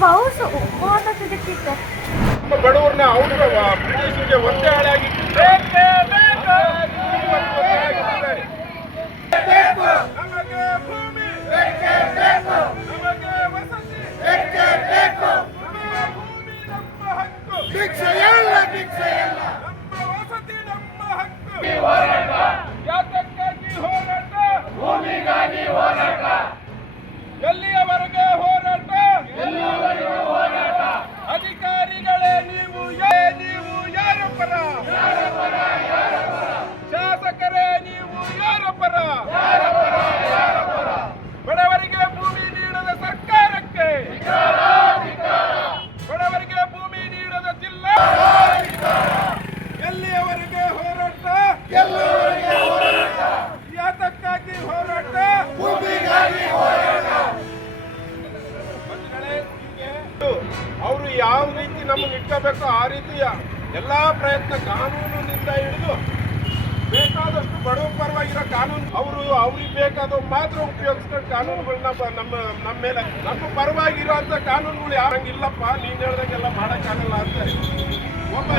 पाऊस आता तिथे तिथं ಬಡವರನ್ನ ಅವರು ಬ್ರಿಟಿಷರಿಗೆ ಒಂದೇ ಹಾಳಾಗಿ ನಮಗೆ ಭೂಮಿ ನಮಗೆ ವಸತಿ ಭೂಮಿ ನಮ್ಮ ಹಕ್ಕು ಭಿಕ್ಷೆಯಲ್ಲ ಭಿಕ್ಷೆಯಲ್ಲ ನಮ್ಮ ವಸತಿ ನಮ್ಮ ಹಕ್ಕು ಯಾತಕ್ಕಾಗಿ ಹೋರಾಟ ಭೂಮಿಗಾಗಿ ಹೋರಾಟ ಎಲ್ಲಿಯವರೆಗೆ ಹೋರಾಟ ಅಧಿಕಾರಿಗಳೇ ನೀವು ಯಾರ ಪರ ಶಾಸಕರೇ ನೀವು ಯಾರ ಪರ ಬಡವರಿಗೆ ಭೂಮಿ ನೀಡದ ಸರ್ಕಾರಕ್ಕೆ ಬಡವರಿಗೆ ಭೂಮಿ ನೀಡದ ಜಿಲ್ಲಾ ಎಲ್ಲಿಯವರೆಗೆ ಹೋರಾಟ ಯಾತಕ್ಕಾಗಿ ಹೋರಾಟ ಭೂಮಿಗಾಗಿ ಹೋರಾಟ ಅವರು ಯಾವ ರೀತಿ ನಮ್ಮನ್ನು ಇಟ್ಕೋಬೇಕು ಆ ರೀತಿಯ ಎಲ್ಲಾ ಪ್ರಯತ್ನ ಕಾನೂನಿನಿಂದ ಹಿಡಿದು ಬೇಕಾದಷ್ಟು ಬಡವರ ಪರವಾಗಿರೋ ಕಾನೂನು ಅವ್ರಿಗೆ ಬೇಕಾದವು ಮಾತ್ರ ಉಪಯೋಗಿಸ್ಕೊಂಡು ಕಾನೂನುಗಳನ್ನ ನಮ್ಮ ಮೇಲೆ ನಮ್ಮ ಪರವಾಗಿರೋ ಅಂತ ಕಾನೂನುಗಳು ಯಾರಂಗಿಲ್ಲಪ್ಪ ನೀನ್ ಹೇಳ್ದಂಗೆಲ್ಲ ಮಾಡಕ್ಕಾಗಲ್ಲ ಅಂತಾರೆ. ಒಬ್ಬ